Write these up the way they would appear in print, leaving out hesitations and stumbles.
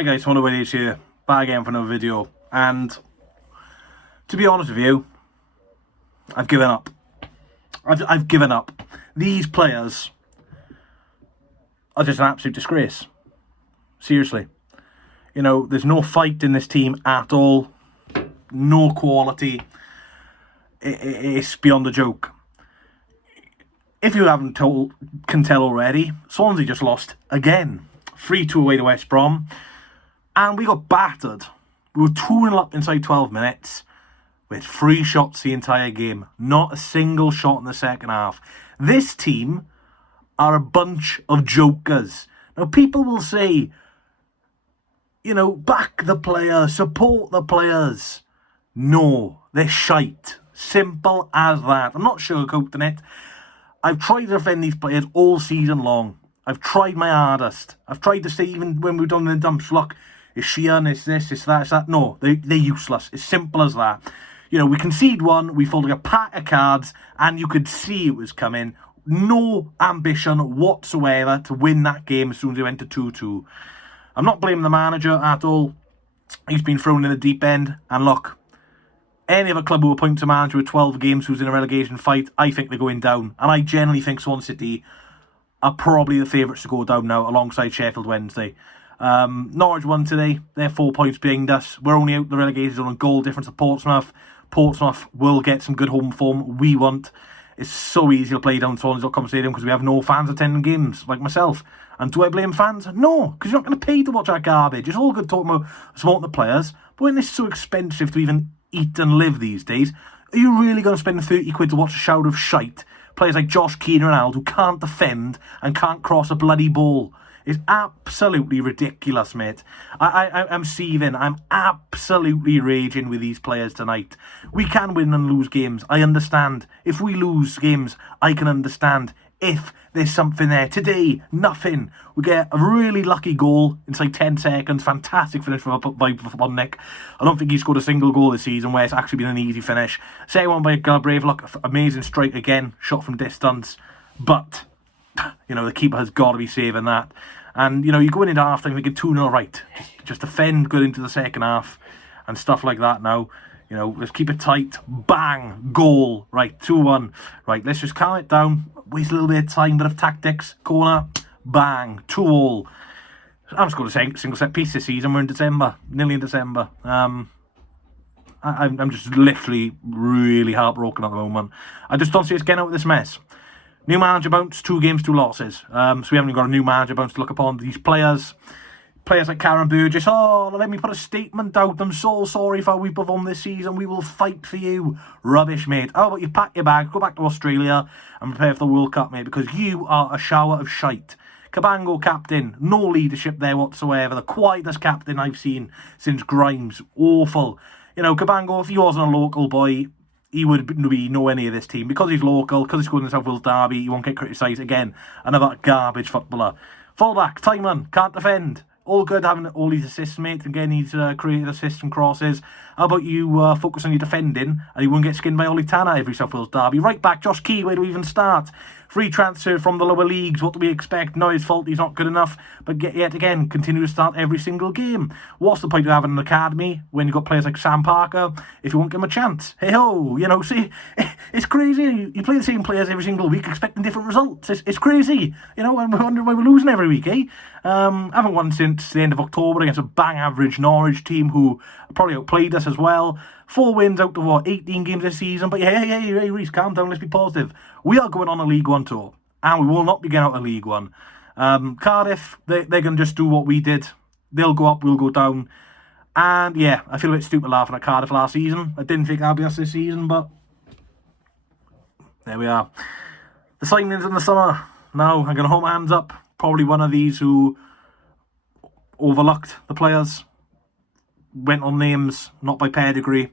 Hi guys, Wonderwillies here, back again for another video, and to be honest with you, I've given up. I've given up. These players are just an absolute disgrace. Seriously. You know, there's no fight in this team at all. No quality. It's beyond a joke. If you can tell already, Swansea just lost again. 3-2 away to West Brom. And we got battered. We were 2-0 up inside 12 minutes. We had 3 shots the entire game. Not a single shot in the second half. This team are a bunch of jokers. Now, people will say, you know, back the players, support the players. No, they're shite. Simple as that. I'm not sugarcoating it. I've tried to defend these players all season long. I've tried my hardest. I've tried to say, even when we've done the dumps, look, it's Sheehan, it's this, it's that, it's that. No, they're useless. It's simple as that. You know, we concede one, we fold like a pack of cards, and you could see it was coming. No ambition whatsoever to win that game as soon as they went to 2-2. I'm not blaming the manager at all. He's been thrown in the deep end. And look, any other club who appoints a manager with 12 games who's in a relegation fight, I think they're going down. And I generally think Swansea City are probably the favourites to go down now, alongside Sheffield Wednesday. Norwich won today. They're 4 points behind us. We're only out the relegation zone on goal difference to Portsmouth. Portsmouth will get some good home form. We want. It's so easy to play down Swansea.com Stadium because we have no fans attending games, like myself. And do I blame fans? No, because you're not going to pay to watch that garbage. It's all good talking about supporting the players, but when it's so expensive to even eat and live these days, are you really going to spend 30 quid to watch a shower of shite? Players like Josh Keane and Al who can't defend and can't cross a bloody ball. It's absolutely ridiculous, mate. I'm seething. I'm absolutely raging with these players tonight. We can win and lose games. I understand. If we lose games, I can understand. If there's something there. Today, nothing. We get a really lucky goal inside 10 seconds. Fantastic finish from Van Nick. I don't think he scored a single goal this season where it's actually been an easy finish. Second one by Galbraith. Look, amazing strike again. Shot from distance. But, you know, the keeper has got to be saving that. And, you know, you go into half time thinking 2-0 right. Just defend good into the second half and stuff like that now. You know, let's keep it tight. Bang! Goal. Right, 2-1. Right, let's just calm it down. Waste a little bit of time, bit of tactics. Corner. Bang. 2-2. I'm just going to say single set piece this season. We're in December. Nearly in December. I'm just literally really heartbroken at the moment. I just don't see us getting out of this mess. New manager bounce, 2 games, 2 losses. So we haven't even got a new manager bounce to look upon. These players like Karen Burgess, oh, let me put a statement out. I'm so sorry for how we performed this season. We will fight for you. Rubbish, mate. How about you pack your bag, go back to Australia and prepare for the World Cup, mate, because you are a shower of shite. Cabango captain, no leadership there whatsoever. The quietest captain I've seen since Grimes. Awful. You know, Cabango, if he wasn't a local boy, he would be no any of this team. Because he's local, because he's going to South Wales Derby, he won't get criticised again. Another garbage footballer. Fullback, Tyman, can't defend. All good having all these assists, mate. Again, he's created assists and crosses. How about you focus on your defending and you won't get skinned by Olitana every South Wales derby? Right back, Josh Key, where do we even start? Free transfer from the lower leagues. What do we expect? Not his fault, he's not good enough. But yet again, continue to start every single game. What's the point of having an academy when you've got players like Sam Parker if you won't give him a chance? Hey-ho, you know, see, it's crazy. You play the same players every single week expecting different results. It's crazy. You know, and we're wondering why we're losing every week, eh? Haven't won since the end of October against a bang average Norwich team who probably outplayed us as well. 4 wins out of 18 games this season. But hey, Reece, calm down, let's be positive. We are going on a League One tour, and we will not be getting out of League One. Cardiff, they're going to just do what we did. They'll go up, we'll go down. And yeah, I feel a bit stupid laughing at Cardiff last season. I didn't think that'd be us this season, but there we are. The signings in the summer. Now, I'm going to hold my hands up. Probably one of these who overlooked the players. Went on names, not by pedigree.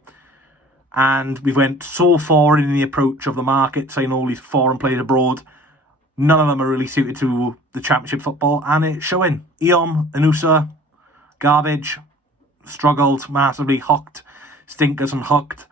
And we went so forward in the approach of the market, saying all these foreign players abroad. None of them are really suited to the Championship football, and it's showing. Eom, Anusa, garbage, struggled massively, hooked, stinkers and hooked.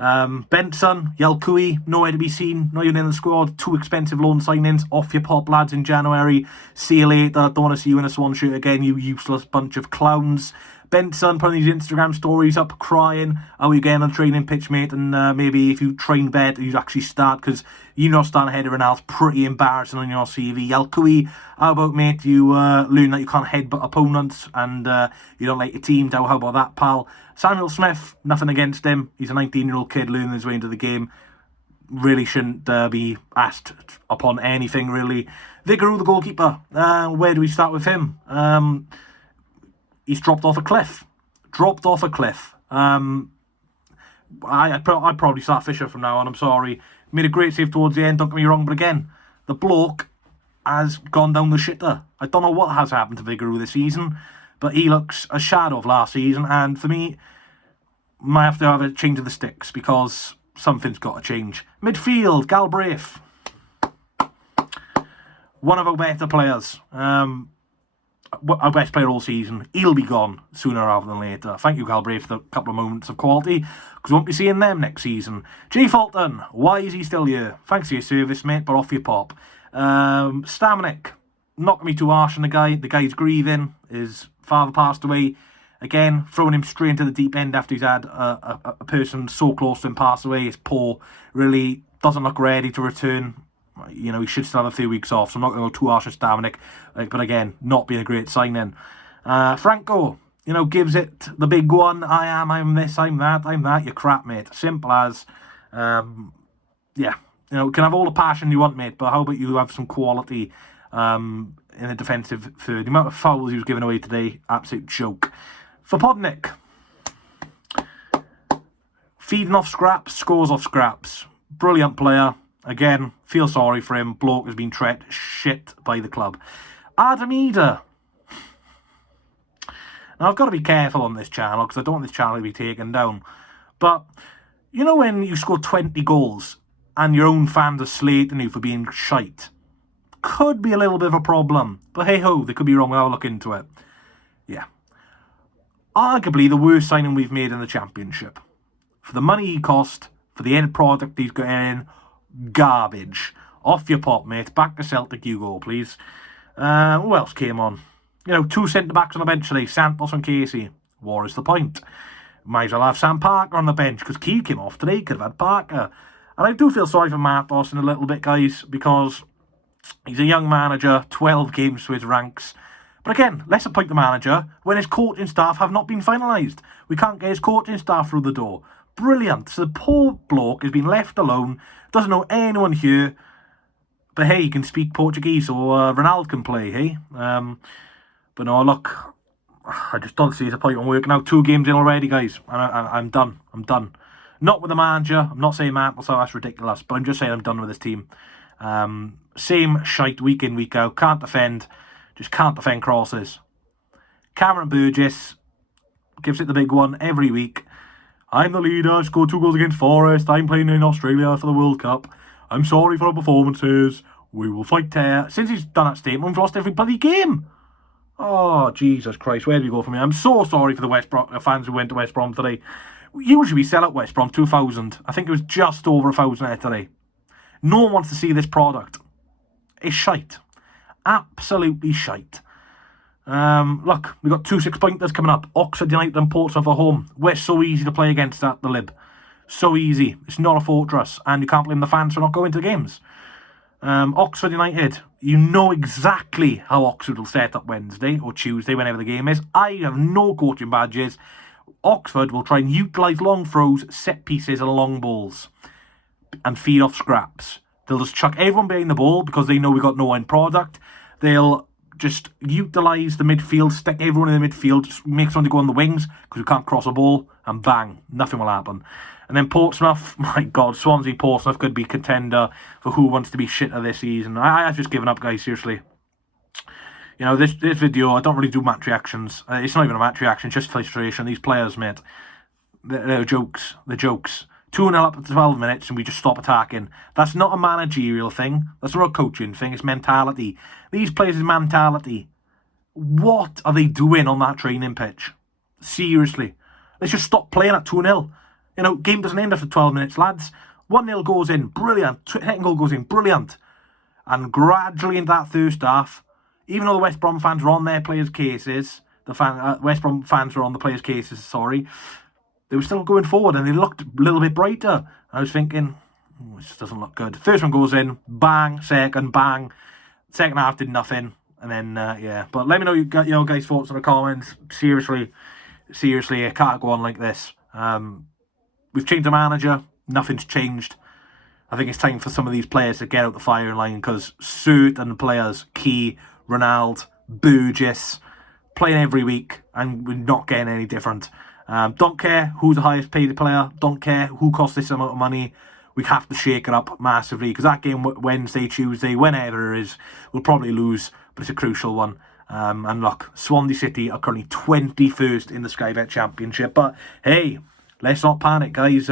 Benson, Yelkui, nowhere to be seen, not even in the squad. 2 expensive loan signings. Off your pop, lads, in January. See you later. Don't want to see you in a Swan shirt again, you useless bunch of clowns. Benson putting these Instagram stories up, crying, how you getting on the training pitch, mate? And maybe if you train better, you'd actually start, because you're not starting ahead of everyone else. Pretty embarrassing on your CV. Yelkui, how about, mate, you learn that you can't headbutt opponents and you don't like your team down. How about that, pal? Samuel Smith, nothing against him. He's a 19-year-old kid learning his way into the game. Really shouldn't be asked upon anything, really. Vigouroux, the goalkeeper. Where do we start with him? He's dropped off a cliff. I'd probably start Fisher from now on, I'm sorry. Made a great save towards the end, don't get me wrong, but again, the bloke has gone down the shitter. I don't know what has happened to Vigouroux this season, but he looks a shadow of last season, and for me, might have to have a change of the sticks, because something's got to change. Midfield, Galbraith. One of our better players. Our best player all season. He'll be gone sooner rather than later. Thank you, Galbraith, for a couple of moments of quality, because we won't be seeing them next season. Jay Fulton, why is he still here? Thanks for your service, mate, but off your pop. Stamanik, not going to be too harsh on the guy. The guy's grieving. His father passed away. Again, throwing him straight into the deep end after he's had a person so close to him pass away. It's poor. Really doesn't look ready to return. You know, he should still have a few weeks off, so I'm not going to go too harsh on Stamanik. But again, not being a great signing. Franco, you know, gives it the big one. I'm this, I'm that. You're crap, mate. Simple as. Yeah. You know, can have all the passion you want, mate, but how about you have some quality in a defensive third? The amount of fouls he was giving away today, absolute joke. For Podnick, feeding off scraps, scores off scraps. Brilliant player. Again, feel sorry for him. Bloke has been treated shit by the club. Adam Eder. Now, I've got to be careful on this channel, because I don't want this channel to be taken down. But, you know when you score 20 goals and your own fans are slating you for being shite? Could be a little bit of a problem. But hey-ho, they could be wrong. I'll look into it. Yeah. Arguably the worst signing we've made in the Championship. For the money he cost, for the end product he's got in, garbage. Off your pop, mate. Back to Celtic you go, please. Who else came on? You know, 2 centre-backs on the bench today. Santos and Casey. What is the point? Might as well have Sam Parker on the bench, because Key came off today. Could have had Parker. And I do feel sorry for Matt Dawson a little bit, guys, because he's a young manager. 12 games to his ranks. But again, let's appoint the manager when his coaching staff have not been finalised. We can't get his coaching staff through the door. Brilliant. So the poor bloke has been left alone. Doesn't know anyone here. But hey, he can speak Portuguese, so Ronaldo can play, hey? But no, look, I just don't see his appointment working now. 2 games in already, guys. I'm done. I'm done. Not with the manager. I'm not saying Matt, so that's ridiculous. But I'm just saying I'm done with this team. Same shite week in, week out. Can't defend. Just can't defend crosses. Cameron Burgess gives it the big one every week. I'm the leader. I scored 2 goals against Forest. I'm playing in Australia for the World Cup. I'm sorry for our performances. We will fight tear. Since he's done that statement, we've lost every bloody game. Oh, Jesus Christ. Where do we go from here? I'm so sorry for the West Brom fans who went to West Brom today. Usually we sell at West Brom 2,000. I think it was just over 1,000 there today. No one wants to see this product. It's shite. Absolutely shite. Look, we've got 2 6-pointers coming up. Oxford United and Portsmouth at home. We're so easy to play against at the Lib. So easy. It's not a fortress. And you can't blame the fans for not going to the games. Oxford United. You know exactly how Oxford will set up Wednesday or Tuesday, whenever the game is. I have no coaching badges. Oxford will try and utilise long throws, set pieces and long balls. And feed off scraps. They'll just chuck everyone behind the ball because they know we've got no end product. They'll just utilise the midfield, stick everyone in the midfield, just make someone to go on the wings because we can't cross a ball, and bang, nothing will happen. And then Portsmouth, my God, Swansea Portsmouth could be contender for who wants to be shitter this season. I've just given up, guys, seriously. You know, this video, I don't really do match reactions. It's not even a match reaction, it's just frustration. These players, mate, they're jokes. They're jokes. 2-0 up at 12 minutes and we just stop attacking. That's not a managerial thing. That's not a coaching thing. It's mentality. These players' mentality. What are they doing on that training pitch? Seriously. Let's just stop playing at 2-0. You You know, game doesn't end after 12 minutes, lads. 1-0 goes in, brilliant. Second goal goes in, brilliant. And gradually into that first half, even though the West Brom fans were on their players' cases, West Brom fans were on the players' cases, sorry, they were still going forward and they looked a little bit brighter. I was thinking, this doesn't look good. First one goes in, bang, second, bang. Second half did nothing. And then, yeah. But let me know your guys' thoughts in the comments. Seriously, it can't go on like this. We've changed the manager. Nothing's changed. I think it's time for some of these players to get out the firing line because certain players, Key, Ronaldo, Burgess, playing every week and we're not getting any different. Don't care who's the highest paid player. Don't care who costs this amount of money. We have to shake it up massively because that game Wednesday, Tuesday, whenever it is, we'll probably lose, but it's a crucial one. And look, Swansea City are currently 21st in the Sky Bet Championship. But hey, let's not panic, guys.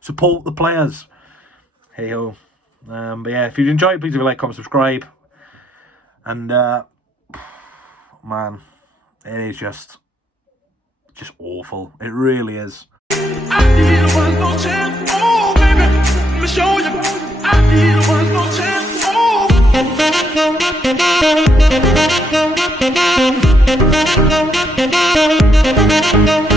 Support the players. Hey ho. But yeah, if you've enjoyed, please leave a like, comment, subscribe. And man, it is just awful. It really is. I need one more chance. Oh, baby, let me show you. I need one more chance. Oh.